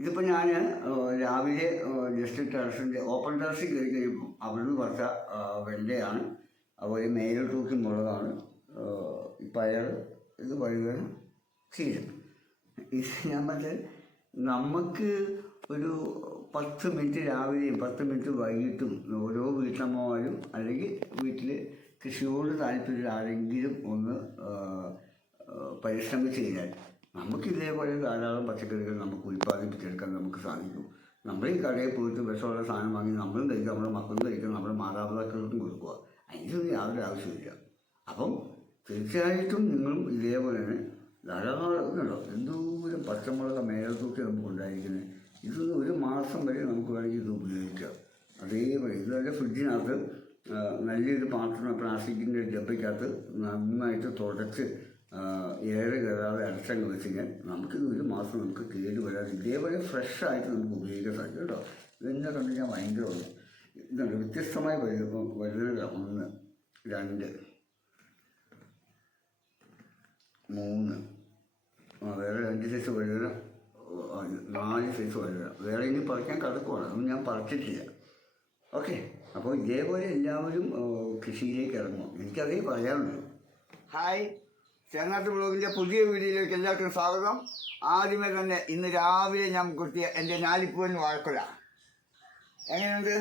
ഇതിപ്പോൾ ഞാൻ രാവിലെ ജസ്റ്റ് ടെറസിന്റെ ഓപ്പൺ ടെറസിൽ കയറി കഴിയുമ്പോൾ അവിടുന്ന് കുറച്ച വെണ്ടയാണ്. അതുപോലെ മേലെ തൂക്കി മുളകാണ്. പയർ ഇത് വഴുകൻ ചീര ഇത് ഞാൻ പറഞ്ഞത് നമുക്ക് ഒരു പത്ത് മിനിറ്റ് രാവിലെയും പത്ത് മിനിറ്റ് വൈകിട്ടും ഓരോ വീട്ടമ്മമാരും അല്ലെങ്കിൽ വീട്ടിൽ കൃഷിയോട് താല്പര്യം ആരെങ്കിലും ഒന്ന് പരിശ്രമിച്ച് കഴിഞ്ഞാൽ നമുക്ക് ഇതേപോലെ ധാരാളം പച്ചക്കറികൾ നമുക്ക് ഉൽപ്പാദിപ്പിച്ചെടുക്കാൻ നമുക്ക് സാധിക്കും. നമ്മൾ ഈ കടയിൽ പോയിട്ട് വിഷമുള്ള സാധനം വാങ്ങി നമ്മളും കഴിക്കുക നമ്മുടെ മക്കളും കഴിക്കുക നമ്മുടെ മാതാപിതാക്കൾക്കും കൊടുക്കുക. അതിനൊന്നും യാതൊരു ആവശ്യമില്ല അപ്പം തീർച്ചയായിട്ടും നിങ്ങളും ഇതേപോലെ തന്നെ ധാരാളം ഉണ്ടോ? എന്തോരം പച്ചമുളക് മേലത്തൂക്കി നമുക്ക് ഉണ്ടായിരിക്കുന്നത് ഇതൊന്നും ഒരു മാസം വരെ നമുക്ക് വേണമെങ്കിൽ ഇത് ഉപയോഗിക്കാം. അതേപോലെ ഇത് തന്നെ ഫ്രിഡ്ജിനകത്ത് നല്ലൊരു പാത്രം പ്ലാസ്റ്റിക്കിന്റെ ഡബ്ബയ്ക്കകത്ത് നന്നായിട്ട് തുടച്ച് ഏറെ കയറാതെ അടച്ചങ്ങ് കഴിഞ്ഞാൽ നമുക്കിത് ഒരു മാസം നമുക്ക് കേട് വരാതെ ഇതേപോലെ ഫ്രഷ് ആയിട്ട് നമുക്ക് ഉപയോഗിക്കാൻ സാധിക്കും കേട്ടോ. ഇതെന്നെ കണ്ട് ഞാൻ ഭയങ്കര ഇതുണ്ട് വ്യത്യസ്തമായ വരുമ്പോൾ വരുന്നത് ഒന്ന് രണ്ട് മൂന്ന് വേറെ രണ്ട് സൈസ് വഴുതന നാല് സൈസ് വഴുതന വേറെ ഇനി പറിക്കാൻ കിടക്കുവാണ് അതൊന്നും ഞാൻ പറിച്ചിട്ടില്ല ഓക്കെ അപ്പോൾ ഇതേപോലെ എല്ലാവരും കൃഷിയിലേക്ക് ഇറങ്ങും എനിക്കതേ പറയാനുള്ളൂ. ഹായ്. ചേർന്നാട്ട് ബ്ലോഗിന്റെ പുതിയ വീഡിയോയിലേക്ക് എല്ലാവർക്കും സ്വാഗതം. ആദ്യമേ തന്നെ ഇന്ന് രാവിലെ ഞാൻ കുത്തിയ എന്റെ ഞാലിപ്പൂവൻ വാഴക്കുല. എങ്ങനെയുണ്ട്?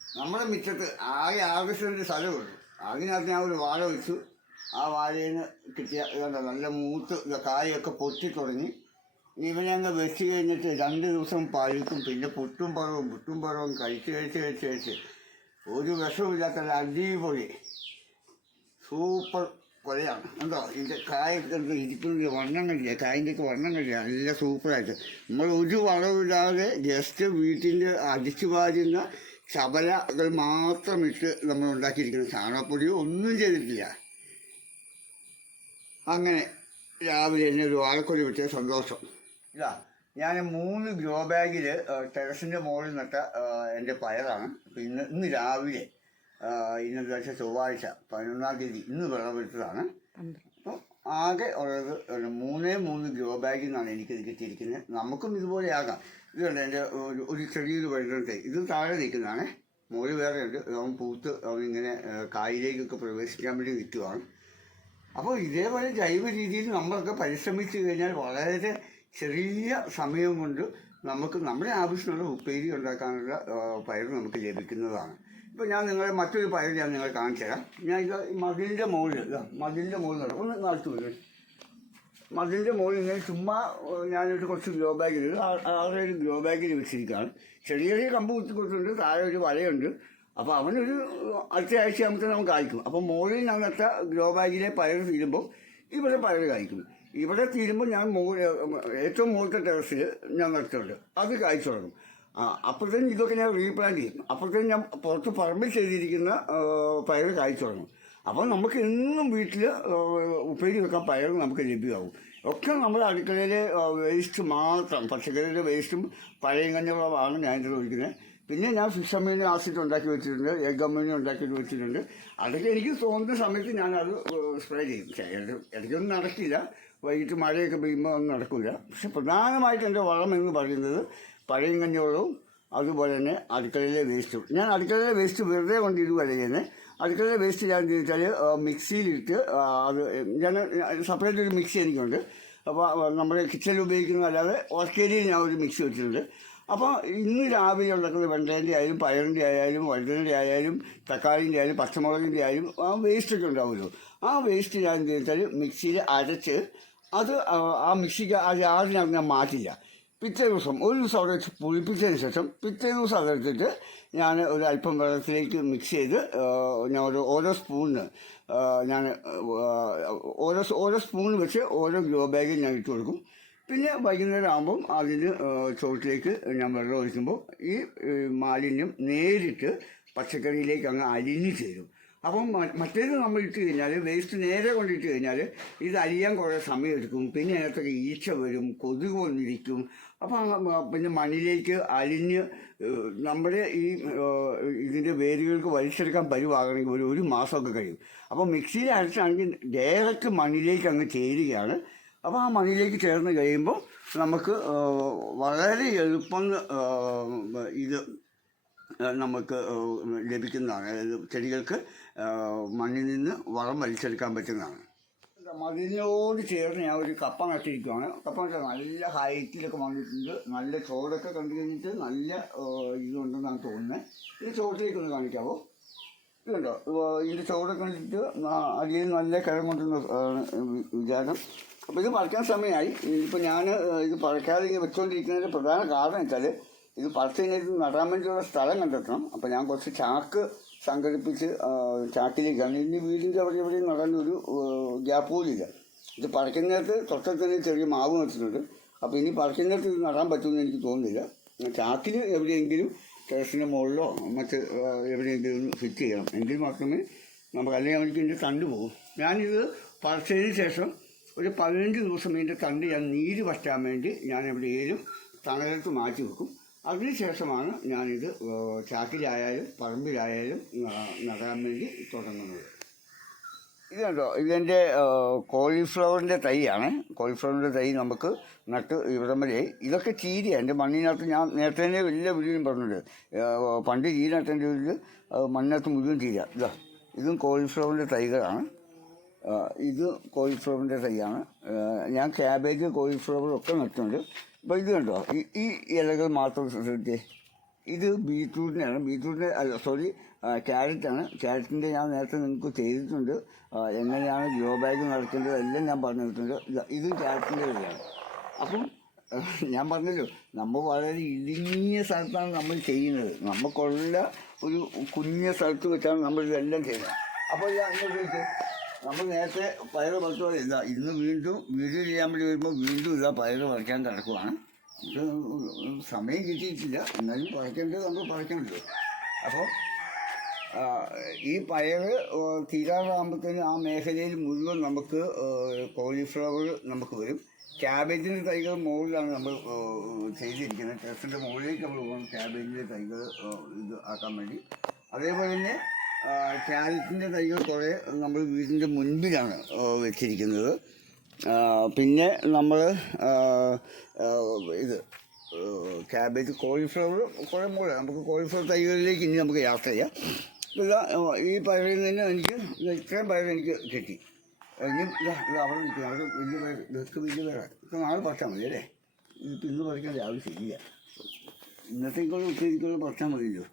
നമ്മുടെ മിറ്റത്ത് ആകെ ആകർഷണ സ്ഥലമുള്ളൂ അതിനകത്ത് ഞാൻ ഒരു വാഴ വെച്ചു. ആ വാഴയിൽ നിന്ന് കിട്ടിയ നല്ല മൂത്ത് കായൊക്കെ പൊട്ടി തുടങ്ങി. ഇവനെ അങ്ങ് വെച്ച് കഴിഞ്ഞിട്ട് രണ്ട് ദിവസം പഴുക്കും പിന്നെ പുട്ടും പഴവും പുട്ടും പഴവും കഴിച്ച് കഴിച്ച് കഴിച്ച് കഴിച്ച്. ഒരു വിഷമില്ലാത്ത അടിപൊളി. സൂപ്പർ കൊലയാണ് ഉണ്ടോ ഇതിന്റെ കായൊക്കെ ഇരിക്കുന്ന വണ്ണങ്ങളില്ല? കണ്ടില്ല കായന്റെയൊക്കെ വണ്ണങ്ങളില്ല? നല്ല സൂപ്പറായിട്ട്. നമ്മൾ ഒരു വളവില്ലാതെ ജസ്റ്റ് വീട്ടിന്റെ അടിച്ചു വാരുന്ന ശബലകൾ മാത്രം ഇട്ട് നമ്മൾ ഉണ്ടാക്കിയിരിക്കുന്ന ചാണകപ്പൊടിയോ ഒന്നും ചെയ്തിട്ടില്ല. അങ്ങനെ രാവിലെ തന്നെ ഒരു വാഴക്കൊല വിട്ടിയ സന്തോഷം. ഇതാ ഞാൻ മൂന്ന് ഗ്രോ ബാഗിൽ ടെറസിന്റെ മുകളിൽ നട്ട എന്റെ പയറാണ്. ഇന്ന് ഇന്ന് രാവിലെ ഇന്നത്തെ വെച്ചാൽ ചൊവ്വാഴ്ച പതിനൊന്നാം തീയതി ഇന്ന് വിളവെടുത്തതാണ് അപ്പോൾ ആകെ ഉള്ളത് ഒരു മൂന്നേ മൂന്ന് ഗ്രോ ബാഗിൽ നിന്നാണ് എനിക്കിത് കിട്ടിയിരിക്കുന്നത്. നമുക്കും ഇതുപോലെ ആകാം. ഇതുണ്ട് എന്റെ ഒരു ഒരു ചെറിയൊരു വഴുതനത്തെ ഇത് താഴെ നിൽക്കുന്നതാണ്. മോര് വേറെ ഉണ്ട്. അവൻ പൂത്ത് അവൻ ഇങ്ങനെ കായിലേക്കൊക്കെ പ്രവേശിക്കാൻ വേണ്ടി നിൽക്കുവാണ്. അപ്പോൾ ഇതേപോലെ ജൈവ രീതിയിൽ നമ്മളൊക്കെ പരിശ്രമിച്ചു കഴിഞ്ഞാൽ വളരെ ചെറിയ സമയം കൊണ്ട് നമുക്ക് നമ്മുടെ ആവശ്യമുള്ള ഉപ്പേരി ഉണ്ടാക്കാനുള്ള പയർ നമുക്ക് ലഭിക്കുന്നതാണ്. ഇപ്പോൾ ഞാൻ നിങ്ങളെ മറ്റൊരു പയർ ഞാൻ നിങ്ങളെ കാണിച്ചു തരാം. ഞാൻ ഇത് മതിലിന്റെ മുകളിൽ മതിലിന്റെ മുകളിൽ നടക്കും. ഒന്ന് നടത്തു വരും മതിലിന്റെ മുകളിൽ ഇങ്ങനെ ചുമ്മാ ഞാനൊരു കുറച്ച് ഗ്രോ ബാഗിൽ ആകെ ഒരു ഗ്രോ ബാഗിൽ വെച്ചിരിക്കുകയാണ്. ചെറിയ ചെറിയ കമ്പ് കുത്തി കൊടുത്തിട്ടുണ്ട്. താഴെ ഒരു വലയുണ്ട്. അപ്പോൾ അവനൊരു അടുത്ത ആഴ്ച ആകുമ്പോൾ നമുക്ക് കായ്ക്കും. അപ്പോൾ മുകളിൽ ഞാൻ നട്ട ഗ്രോ ബാഗിലെ പയർ തീരുമ്പോൾ ഇവിടെ പയർ കായ്ക്കും. ഇവിടെ തീരുമ്പോൾ ഞാൻ മുകളിൽ ഏറ്റവും മുകളിലത്തെ ടെറസിൽ ഞാൻ നട്ടിട്ടുണ്ട് അത് കായ്ച്ചു തുടങ്ങും. ആ അപ്പോഴത്തേനും ഇതൊക്കെ ഞാൻ റീപ്ലാൻ ചെയ്യും. അപ്പോഴത്തേനും ഞാൻ പുറത്ത് പറമ്പിൽ ചെയ്തിരിക്കുന്ന പയർ കായ്ച്ചു തുടങ്ങും. അപ്പോൾ നമുക്ക് എന്നും വീട്ടിൽ ഉപ്പേരി വെക്കാൻ പയർ നമുക്ക് ലഭ്യമാവും. ഒക്കെ നമ്മുടെ അടുക്കളയിലെ വേസ്റ്റ് മാത്രം പച്ചക്കറിയുടെ വേസ്റ്റും പഴയ കഞ്ഞവളമാണ് ഞാൻ ഇത് ഒഴിക്കുന്നത്. പിന്നെ ഞാൻ ഫിഷ് അമ്മീനെ ആസിഡ് ഉണ്ടാക്കി വെച്ചിട്ടുണ്ട് എഗ് അമ്മീനെ ഉണ്ടാക്കി വെച്ചിട്ടുണ്ട്. അതൊക്കെ എനിക്ക് തോന്നുന്ന സമയത്ത് ഞാനത് സ്പ്രേ ചെയ്യും. ഇടയ്ക്കൊന്നും നടക്കില്ല. വൈകിട്ട് മഴയൊക്കെ പെയ്യുമ്പോൾ ഒന്നും നടക്കില്ല പക്ഷെ പ്രധാനമായിട്ട് എന്റെ വളം എന്ന് പറയുന്നത് പഴയ കഞ്ഞോളവും അതുപോലെ തന്നെ അടുക്കളയിലെ വേസ്റ്റും ഞാൻ അടുക്കളയിലെ വേസ്റ്റ് വെറുതെ കൊണ്ടിടുകയല്ല ചെയ്യുന്നത് അടുക്കളയിലെ വേസ്റ്റ് ഞാൻ എന്ത് വെച്ചാൽ മിക്സിയിലിട്ട് അത് ഞാൻ സെപ്പറേറ്റ് ഒരു മിക്സി എനിക്കുണ്ട്. അപ്പോൾ നമ്മുടെ കിച്ചണിൽ ഉപയോഗിക്കുന്ന അല്ലാതെ ഓസ്ട്രേലിയയിൽ ഞാൻ ഒരു മിക്സി വെച്ചിട്ടുണ്ട്. അപ്പോൾ ഇന്ന് രാവിലെ ഉണ്ടാക്കുന്ന വെണ്ടേന്റെ ആയാലും പയറിന്റെ ആയാലും വഴുതനന്റെ ആയാലും തക്കാളിന്റെ ആയാലും പച്ചമുളകിന്റെ ആയാലും ആ വേസ്റ്റൊക്കെ ഉണ്ടാവുമല്ലോ. ആ വേസ്റ്റ് ഞാൻ എന്ത് വെച്ചാൽ മിക്സിയിൽ അരച്ച് അത് ആ മിക്സിക്ക് ആ ജാറിനകത്ത് ഞാൻ മാറ്റില്ല. പിറ്റേ ദിവസം ഒരു ദിവസം അവിടെ വെച്ച് പുളിപ്പിച്ചതിന് ശേഷം പിറ്റേ ദിവസം അതെടുത്തിട്ട് ഞാൻ ഒരു അല്പം വെള്ളത്തിലേക്ക് മിക്സ് ചെയ്ത് ഞാൻ ഒരു ഓരോ സ്പൂണിന് ഞാൻ ഓരോ ഓരോ സ്പൂൺ വെച്ച് ഓരോ ഗ്രോ ബാഗിൽ ഞാൻ ഇട്ട് കൊടുക്കും. പിന്നെ വൈകുന്നേരം ആകുമ്പം അതിന് ചോട്ടിലേക്ക് ഞാൻ വെള്ളം ഒഴിക്കുമ്പോൾ ഈ മാലിന്യം നേരിട്ട് പച്ചക്കറിയിലേക്ക് അങ്ങ് അലിഞ്ഞു ചേരും. അപ്പം മറ്റേത് നമ്മൾ ഇട്ട് കഴിഞ്ഞാൽ വേസ്റ്റ് നേരെ കൊണ്ടിട്ട് കഴിഞ്ഞാൽ ഇത് അലിയാൻ കുറേ സമയം എടുക്കും പിന്നെ അതിനകത്തൊക്കെ ഈച്ച വരും കൊതുക് വന്നിരിക്കും അപ്പം പിന്നെ മണ്ണിലേക്ക് അലിഞ്ഞ് നമ്മുടെ ഈ ഇതിന്റെ വേരുകൾക്ക് വലിച്ചെടുക്കാൻ പരുവാകണമെങ്കിൽ ഒരു ഒരു മാസമൊക്കെ കഴിയും. അപ്പോൾ മിക്സിയിൽ അരച്ചാണെങ്കിൽ ഡയറക്റ്റ് മണ്ണിലേക്ക് അങ്ങ് ചേരുകയാണ്. അപ്പോൾ ആ മണ്ണിലേക്ക് ചേർന്ന് കഴിയുമ്പോൾ നമുക്ക് വളരെ എളുപ്പം ഇത് നമുക്ക് ലഭിക്കുന്നതാണ്. അതായത് ചെടികൾക്ക് മണ്ണിൽ നിന്ന് വളം വലിച്ചെടുക്കാൻ പറ്റുന്നതാണ്. മതിലിനോട് ചേർന്ന് ഞാൻ ഒരു കപ്പ നട്ടിരിക്കുകയാണ് കപ്പ നട്ടാൽ നല്ല ഹൈറ്റിലൊക്കെ വന്നിട്ടുണ്ട്. നല്ല ചോടൊക്കെ കണ്ടു കഴിഞ്ഞിട്ട് നല്ല ഇതുണ്ടെന്നാണ് തോന്നുന്നത് ഈ ചോട്ടിലേക്ക് ഒന്ന് കാണിക്കാവോ? ഇതുണ്ടോ? ഇതിന്റെ ചോടൊക്കെ കണ്ടിട്ട് അടിയിൽ നല്ല കിഴങ്ങുണ്ടെന്ന് വിചാരം. അപ്പോൾ ഇത് പറിക്കാൻ സമയമായി. ഇപ്പോൾ ഞാൻ ഇത് പറിക്കാതെ ഇങ്ങനെ വെച്ചുകൊണ്ടിരിക്കുന്നതിന്റെ പ്രധാന കാരണം വെച്ചാൽ ഇത് പറിച്ച് കഴിഞ്ഞാൽ ഇത് നടാൻ വേണ്ടിയുള്ള സ്ഥലം കണ്ടെത്തണം. അപ്പോൾ ഞാൻ കുറച്ച് ചാക്ക് സംഘടിപ്പിച്ച് ചാട്ടിലേക്കാണ് ഇനി വീടിന്റെ അവിടെ എവിടെയും നടന്നൊരു ഗ്യാപ്പ് പോലും ഇല്ല ഇത് പറിക്കുന്നിടത്ത് തന്നെ ചെറിയ മാവ് വെച്ചിട്ടുണ്ട്. അപ്പോൾ ഇനി പറിക്കുന്നിടത്ത് ഇത് നടാൻ പറ്റുമെന്ന് എനിക്ക് തോന്നുന്നില്ല. ചാക്കിൽ എവിടെയെങ്കിലും ടെറസിന്റെ മുകളിലോ മറ്റ് എവിടെയെങ്കിലും ഒന്ന് ഫിറ്റ് ചെയ്യണം. എങ്കിൽ മാത്രമേ നമുക്ക് അല്ലെങ്കിൽ അവർക്ക് ഇതിന്റെ തണ്ട് പോകും. ഞാനിത് പറിച്ചതിന് ശേഷം ഒരു പതിനഞ്ച് ദിവസം ഇതിന്റെ തണ്ട് ഞാൻ നീര് വറ്റാൻ വേണ്ടി ഞാൻ എവിടെയെങ്കിലും തണലത്ത് മാറ്റി വെക്കും. അതിനുശേഷമാണ് ഞാനിത് ചാക്കിലായാലും പറമ്പിലായാലും നടാൻ വേണ്ടി തുടങ്ങുന്നത്. ഇതുണ്ടോ? ഇതെന്റെ കോളിഫ്ലവറിന്റെ തൈയാണ്. കോളിഫ്ലവറിന്റെ തൈ നമുക്ക് നട്ട് ഇവിടം വരെ. ഇതൊക്കെ ചീരയാണ് എന്റെ മണ്ണിനകത്ത് ഞാൻ നേരത്തെ തന്നെ വലിയ വീടിനും പറഞ്ഞിട്ടുണ്ട്. പണ്ട് ചീര നട്ടതിന്റെ വീട്ടിൽ മണ്ണിനകത്ത് മുഴുവൻ ചീര. ഇതാ ഇതും കോളിഫ്ലവറിന്റെ തൈകളാണ്. ഇത് കോളിഫ്ലവറിന്റെ തൈയാണ്. ഞാൻ ക്യാബേജ് കോളിഫ്ലവർ ഒക്കെ നട്ടിട്ടുണ്ട്. ഇത് കണ്ടോ? ഈ ഈ ഇലകൾ മാത്രം ശ്രദ്ധിച്ചേ ഇത് ബീറ്റ്റൂട്ടിനാണ്. ബീറ്റ്റൂട്ടിന്റെ അല്ല സോറി ക്യാരറ്റാണ്. ക്യാരറ്റിന്റെ ഞാൻ നേരത്തെ നിങ്ങൾക്ക് ചെയ്തിട്ടുണ്ട്. എങ്ങനെയാണ് ഗ്രോ ബാഗ് നടക്കേണ്ടത് എല്ലാം ഞാൻ പറഞ്ഞു തന്നിട്ടുണ്ട് ഇത് ക്യാരറ്റിന്റെ വിലയാണ് അപ്പം ഞാൻ പറഞ്ഞല്ലോ നമ്മൾ വളരെ ഇടുങ്ങിയ സ്ഥലത്താണ് നമ്മൾ ചെയ്യുന്നത്. നമുക്കുള്ള ഒരു കുഞ്ഞ സ്ഥലത്ത് വെച്ചാണ് നമ്മൾ ഇതെല്ലാം ചെയ്യുന്നത്. അപ്പോൾ ഞാൻ ഇങ്ങോട്ട് നമ്മൾ നേരത്തെ പയർ പറിച്ചു ഇല്ല ഇന്ന് വീണ്ടും വീഡിയോ ചെയ്യാൻ വേണ്ടി വരുമ്പോൾ വീണ്ടും ഇതാ പയർ പറിക്കാൻ കിടക്കുവാണ്. ഇത് സമയം കിട്ടിയിട്ടില്ല എന്നാലും പറിക്കേണ്ടത് നമ്മൾ പറിക്കണമല്ലോ അപ്പോൾ ഈ പയർ തീരാറാകുമ്പോഴത്തേന് ആ മേഖലയിൽ മുഴുവൻ നമുക്ക് കോളിഫ്ലവർ നമുക്ക് വരും. ക്യാബേജിന്റെ തൈകൾ മുകളിലാണ് നമ്മൾ ചെയ്തിരിക്കുന്നത്. ടെറസിന്റെ മുകളിലേക്ക് നമ്മൾ പോകണം ക്യാബേജിന്റെ തൈകൾ ഇത് ആക്കാൻ വേണ്ടി. അതേപോലെ തന്നെ ക്യാരറ്റിന്റെ തൈകൾ കുറേ നമ്മൾ വീടിന്റെ മുൻപിലാണ് വെച്ചിരിക്കുന്നത്. പിന്നെ നമ്മൾ ഇത് ക്യാബേജ് കോളിഫ്ലവർ കുറേ മുകളിൽ നമുക്ക് കോളിഫ്ലവർ തൈകളിലേക്ക് ഇനി നമുക്ക് യാത്ര ചെയ്യാം. ഇതാ ഈ പയറിൽ നിന്ന് എനിക്ക് ഇതാ ഇത്രയും പയർ എനിക്ക് കിട്ടി. ഇനി ഇതാ അവിടെ നിൽക്കുക അവിടെ വലിയ പയർ ഇതൊക്കെ വലിയ പയറാണ് ഇപ്പം നാളെ പറിച്ചാൽ മതി അല്ലേ? ഇതിപ്പോൾ ഇന്ന് പറിക്കേണ്ട ആവശ്യമില്ല. ഇന്നത്തേക്കുള്ള ഉച്ചയ്ക്കുള്ള പറിച്ചാൽ മതിയല്ലോ.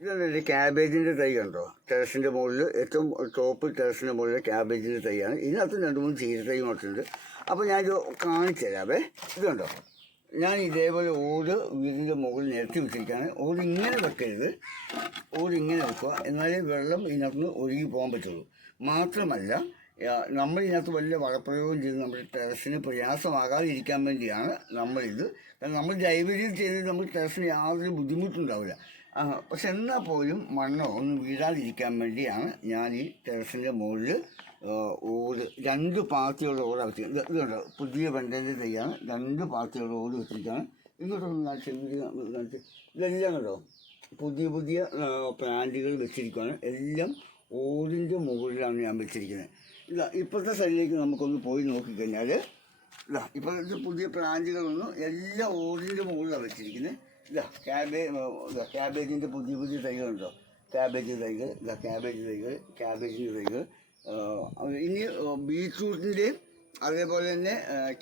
ഇതൊരു ക്യാബേജിന്റെ തൈ കണ്ടോ? ടെറസിന്റെ മുകളിൽ ഏറ്റവും ടോപ്പ് ടെറസിന്റെ മുകളിൽ ക്യാബേജിന്റെ തൈയാണ്. ഇതിനകത്ത് രണ്ട് മൂന്ന് ചീര തൈ നോട്ടുണ്ട് അപ്പോൾ ഞാനിത് കാണിച്ചു തരാവേ. ഇത് കണ്ടോ? ഞാൻ ഇതേപോലെ ഓട് വീടിന്റെ മുകളിൽ നിരത്തി വെച്ചിരിക്കുകയാണ്. ഓട് ഇങ്ങനെ വെക്കരുത്. ഓട് ഇങ്ങനെ വെക്കുക. എന്നാലേ വെള്ളം ഇതിനകത്ത് നിന്ന് ഒഴുകി പോകാൻ പറ്റുള്ളൂ. മാത്രമല്ല നമ്മൾ ഇതിനകത്ത് വലിയ വളപ്രയോഗം ചെയ്ത് നമ്മുടെ ടെറസിന് പ്രയാസമാകാതിരിക്കാൻ വേണ്ടിയാണ് നമ്മളിത്. കാരണം നമ്മൾ ജൈവരീതി ചെയ്ത് നമ്മൾ ടെറസിന് യാതൊരു ബുദ്ധിമുട്ടുണ്ടാവില്ല പക്ഷെ എന്നാൽ പോലും മണ്ണോ ഒന്നും വീഴാതിരിക്കാൻ വേണ്ടിയാണ് ഞാൻ ഈ ടെറസിന്റെ മുകളിൽ ഓട് രണ്ട് പാർട്ടിയുള്ള ഓട് വെച്ചിട്ടുണ്ട് ഇതുണ്ട് പുതിയ വെണ്ടന്റെ തൈയാണ്. രണ്ട് പാർട്ടിയുള്ള ഓട് വെച്ചിട്ടാണ് ഇങ്ങോട്ടൊന്നും കാണിച്ച് ഇതെല്ലാം കണ്ടോ? പുതിയ പുതിയ പ്ലാന്റുകൾ വെച്ചിരിക്കുകയാണ്. എല്ലാം ഓടിന്റെ മുകളിലാണ് ഞാൻ വെച്ചിരിക്കുന്നത്. ഇല്ല ഇപ്പോഴത്തെ സൈഡിലേക്ക് നമുക്കൊന്ന് പോയി നോക്കിക്കഴിഞ്ഞാൽ ഇതാ ഇപ്പോഴത്തെ പുതിയ പ്ലാന്റുകളൊന്നും എല്ലാം ഓടിന്റെ മുകളിലാണ് വെച്ചിരിക്കുന്നത്. ക്യാബേജ് ക്യാബേജിന്റെ പുതിയ പുതിയ തൈകളുണ്ടോ ക്യാബേജ് തൈകൾ ക്യാബേജ് തൈകൾ ക്യാബേജിന്റെ തൈകൾ. ഇനി ബീറ്റ്റൂട്ടിന്റെയും അതേപോലെ തന്നെ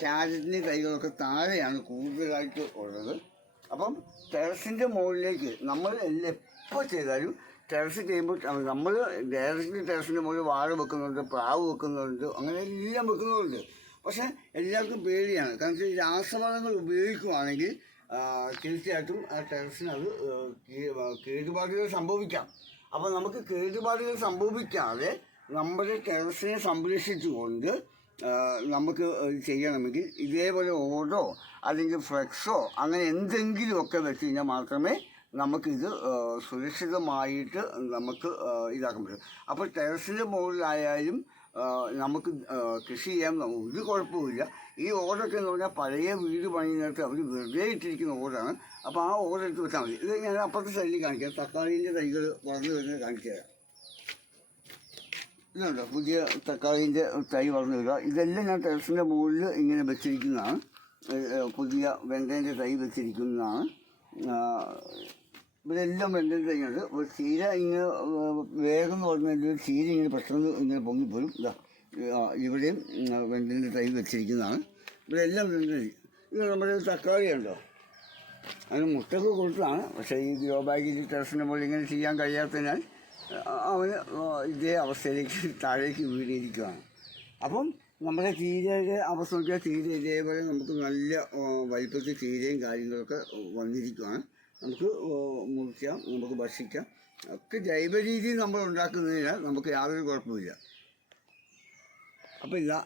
ക്യാരറ്റിന്റെ തൈകളൊക്കെ താഴെയാണ് കൂടുതലായിട്ട് ഉള്ളത്. അപ്പം ടെറസിന്റെ മുകളിലേക്ക് നമ്മൾ എപ്പോൾ ചെയ്താലും ടെറസ് ചെയ്യുമ്പോൾ നമ്മൾ ഡയറക്റ്റ് ടെറസിന്റെ മുകളിൽ വാഴ വെക്കുന്നുണ്ട് പ്രാവ് വെക്കുന്നുണ്ട് അങ്ങനെ എല്ലാം വെക്കുന്നുണ്ട്. പക്ഷേ എല്ലാവർക്കും പേടിയാണ്. കാരണം രാസവളങ്ങൾ ഉപയോഗിക്കുവാണെങ്കിൽ തീർച്ചയായിട്ടും ആ ടെറസിന് അത് കേടുപാടുകൾ സംഭവിക്കാം. അപ്പോൾ നമുക്ക് കേടുപാടുകൾ സംഭവിക്കാതെ നമ്മുടെ ടെറസിനെ സംരക്ഷിച്ചുകൊണ്ട് നമുക്ക് ചെയ്യണമെങ്കിൽ ഇതേപോലെ ഓടോ അല്ലെങ്കിൽ ഫ്ലെക്സോ അങ്ങനെ എന്തെങ്കിലുമൊക്കെ വെച്ച് കഴിഞ്ഞാൽ മാത്രമേ നമുക്കിത് സുരക്ഷിതമായിട്ട് നമുക്ക് ഇതാക്കാൻ പറ്റും. അപ്പോൾ ടെറസിന്റെ മുകളിലായാലും നമുക്ക് കൃഷി ചെയ്യാൻ ഒരു കുഴപ്പമില്ല ഈ ഓടൊക്കെ എന്ന് പറഞ്ഞാൽ പഴയ വീട് പണിയുന്നിടത്ത് അവർ വെറുതെ ഇട്ടിരിക്കുന്ന ഓടാണ്. അപ്പോൾ ആ ഓടെടുത്ത് വെച്ചാൽ മതി. ഇത് ഞാൻ അപ്പുറത്തെ സൈഡിൽ കാണിക്കാം. തക്കാളീന്റെ തൈകൾ വളർന്നു വരുന്നത് കാണിച്ചു തരാം. ഇതുണ്ടോ? പുതിയ തക്കാളിന്റെ തൈ വളർന്നു വരിക. ഇതെല്ലാം ഞാൻ ടെറസിന്റെ മുകളിൽ ഇങ്ങനെ വെച്ചിരിക്കുന്നതാണ്. പുതിയ വെണ്ടേന്റെ തൈ വെച്ചിരിക്കുന്നതാണ്. ആ, ഇവിടെല്ലാം വെണ്ടേന്റെ ഒരു ചീര ഇങ്ങനെ വേഗം പറഞ്ഞാൽ ചീര ഇങ്ങനെ പെട്ടെന്ന് ഇങ്ങനെ പൊങ്ങിപ്പോരും. ഇതാ ഇവിടെയും വെണ്ടേന്റെ തൈ വെച്ചിരിക്കുന്നതാണ്. ഇവിടെ എല്ലാം വെണ്ട തൈ. ഇത് നമ്മുടെ തക്കാളി ഉണ്ടോ? അതിന് മുട്ടൊക്കെ കൊടുത്തതാണ്. പക്ഷേ ഈ ഗ്രോ ബാഗിൽ ടെറസിന്റെ മുകളിൽ ഇങ്ങനെ ചെയ്യാൻ കഴിയാത്തതിനാൽ അവന് ഇതേ അവസ്ഥയിലേക്ക് താഴേക്ക് വീടിയിരിക്കുകയാണ് അപ്പം നമ്മുടെ ചീരയുടെ അവസ്ഥ നോക്കിയാൽ ചീര ഇതേപോലെ നമുക്ക് നല്ല വലിപ്പത്തിൽ ചീരയും കാര്യങ്ങളൊക്കെ വന്നിരിക്കുകയാണ് നമുക്ക് മുറിക്കാം നമുക്ക് ഭക്ഷിക്കാം. ഒക്കെ ജൈവ രീതിയിൽ നമ്മൾ ഉണ്ടാക്കുന്നതിനാൽ നമുക്ക് യാതൊരു കുഴപ്പമില്ല അപ്പം ഇതാ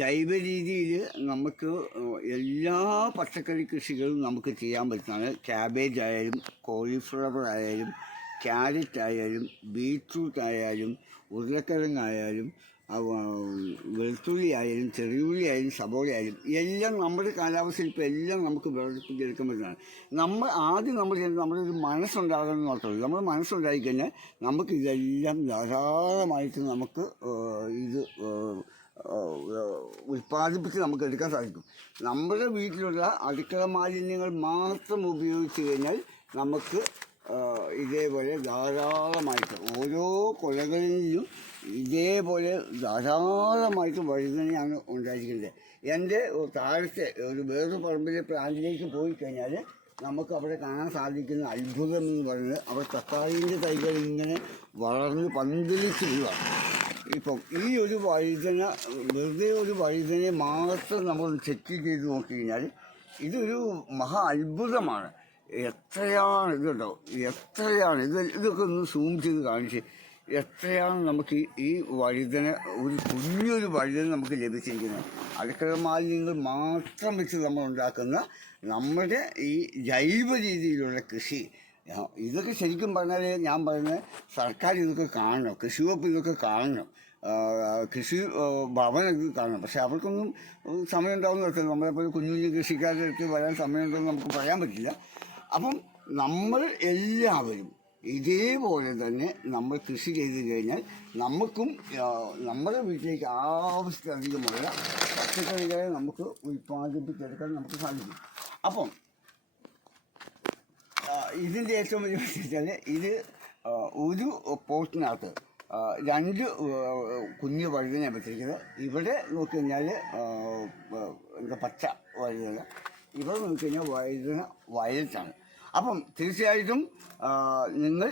ജൈവ രീതിയിൽ നമുക്ക് എല്ലാ പച്ചക്കറി കൃഷികളും നമുക്ക് ചെയ്യാൻ പറ്റുന്നതാണ്. ക്യാബേജ് ആയാലും കോളിഫ്ലവർ ആയാലും ക്യാരറ്റ് ആയാലും ബീറ്റ്റൂട്ട് ആയാലും ഉരുളക്കിഴങ്ങായാലും വെളുത്തുള്ളി ആയാലും ചെറിയുള്ളി ആയാലും സബോള ആയാലും എല്ലാം നമ്മുടെ കാലാവസ്ഥയിൽ ഇപ്പോൾ എല്ലാം നമുക്ക് വിളപ്പിച്ചെടുക്കാൻ പറ്റുന്നതാണ് നമ്മൾ ആദ്യം നമ്മൾ നമ്മുടെ ഒരു മനസ്സുണ്ടാകണം മാത്രമല്ല നമ്മൾ ഉള്ളൂ. നമ്മുടെ മനസ്സുണ്ടായി കഴിഞ്ഞാൽ നമുക്ക് ഇതെല്ലാം ധാരാളമായിട്ട് നമുക്ക് ഇത് ഉൽപ്പാദിപ്പിച്ച് നമുക്ക് എടുക്കാൻ സാധിക്കും. നമ്മുടെ വീട്ടിലുള്ള അടുക്കള മാലിന്യങ്ങൾ മാത്രം ഉപയോഗിച്ച് കഴിഞ്ഞാൽ നമുക്ക് ഇതേപോലെ ധാരാളമായിട്ട് ഓരോ കൊലകളിലും ഇതേപോലെ ധാരാളമായിട്ട് വഴുതനയാണ് ഉണ്ടായിരിക്കുന്നത്. എന്റെ താഴത്തെ ഒരു വേറൊരു പറമ്പിലെ പ്ലാന്റിലേക്ക് പോയി കഴിഞ്ഞാൽ നമുക്ക് അവിടെ കാണാൻ സാധിക്കുന്ന അത്ഭുതം എന്ന് പറയുന്നത് അവർ തക്കാളിന്റെ തൈകൾ ഇങ്ങനെ വളർന്ന് പന്തലിച്ച് പോവാണ് ഇപ്പം ഈ ഒരു വഴുതന വെറുതെ ഒരു വഴുതനെ മാത്രം നമ്മൾ ചെക്ക് ചെയ്ത് നോക്കി കഴിഞ്ഞാൽ ഇതൊരു മഹാ അത്ഭുതമാണ്. എത്രയാണ് ഇതുണ്ടോ? എത്രയാണ്? ഇത് ഇതൊക്കെ ഒന്ന് സൂം ചെയ്ത് കാണിച്ച് എത്രയാണ് നമുക്ക് ഈ- വഴുതന ഒരു കുഞ്ഞൊരു വഴുതന നമുക്ക് ലഭിച്ചിരിക്കുന്നത്? അടുക്കള മാലിന്യങ്ങൾ മാത്രം വെച്ച് നമ്മൾ ഉണ്ടാക്കുന്ന നമ്മുടെ ഈ ജൈവ രീതിയിലുള്ള കൃഷി. ഇതൊക്കെ ശരിക്കും പറഞ്ഞാൽ ഞാൻ പറയുന്നത് സർക്കാർ ഇതൊക്കെ കാണണം. കൃഷി വകുപ്പ് ഇതൊക്കെ കാണണം. കൃഷി ഭവനൊക്കെ കാണണം. പക്ഷേ അവർക്കൊന്നും സമയം ഉണ്ടാവുന്ന നമ്മളെപ്പോലെ കുഞ്ഞു കുഞ്ഞു കൃഷിക്കാരുടെ അടുത്ത് വരാൻ സമയമുണ്ടെന്ന് നമുക്ക് പറയാൻ പറ്റില്ല. അപ്പം നമ്മൾ എല്ലാവരും ഇതേപോലെ തന്നെ നമ്മൾ കൃഷി ചെയ്ത് കഴിഞ്ഞാൽ നമുക്കും നമ്മുടെ വീട്ടിലേക്ക് ആവശ്യത്തിലധികമുള്ള പച്ചക്കറികളെ നമുക്ക് ഉൽപ്പാദിപ്പിച്ചെടുക്കാൻ നമുക്ക് സാധിക്കും. അപ്പം ഇതിന്റെ ഏറ്റവും വലിയ വെച്ചാൽ ഇത് ഒരു പോട്ടിനകത്ത് ആ, രണ്ട് കുഞ്ഞു വഴുതന വെച്ചിരിക്കുന്നത്. ഇവിടെ നോക്കി കഴിഞ്ഞാൽ എന്താ പച്ച വഴുതന. ഇവിടെ നോക്കി കഴിഞ്ഞാൽ വഴുതന വയലറ്റാണ് അപ്പം തീർച്ചയായിട്ടും നിങ്ങൾ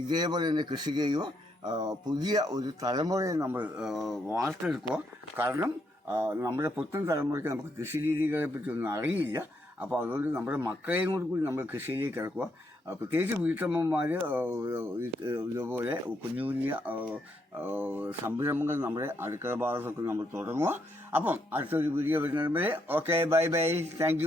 ഇതേപോലെ തന്നെ കൃഷി ചെയ്യുക. പുതിയ ഒരു തലമുറയെ നമ്മൾ വാർത്തെടുക്കുക. കാരണം നമ്മുടെ പുത്തൻ തലമുറയ്ക്ക് നമുക്ക് കൃഷി രീതികളെ പറ്റി ഒന്നും അറിയില്ല. അപ്പോൾ അതുകൊണ്ട് നമ്മുടെ മക്കളെയും കൂടി കൂടി നമ്മൾ കൃഷിയിലേക്ക് ഇറക്കുക. പ്രത്യേകിച്ച് വീട്ടമ്മമാർ ഇതുപോലെ കുഞ്ഞു കുഞ്ഞു സംരംഭങ്ങൾ നമ്മുടെ അടുക്കള ഭാഗത്തൊക്കെ നമ്മൾ തുടങ്ങുക. അപ്പം അടുത്തൊരു വീഡിയോ വരുന്നവരെ ഓക്കെ ബൈ ബൈ. താങ്ക്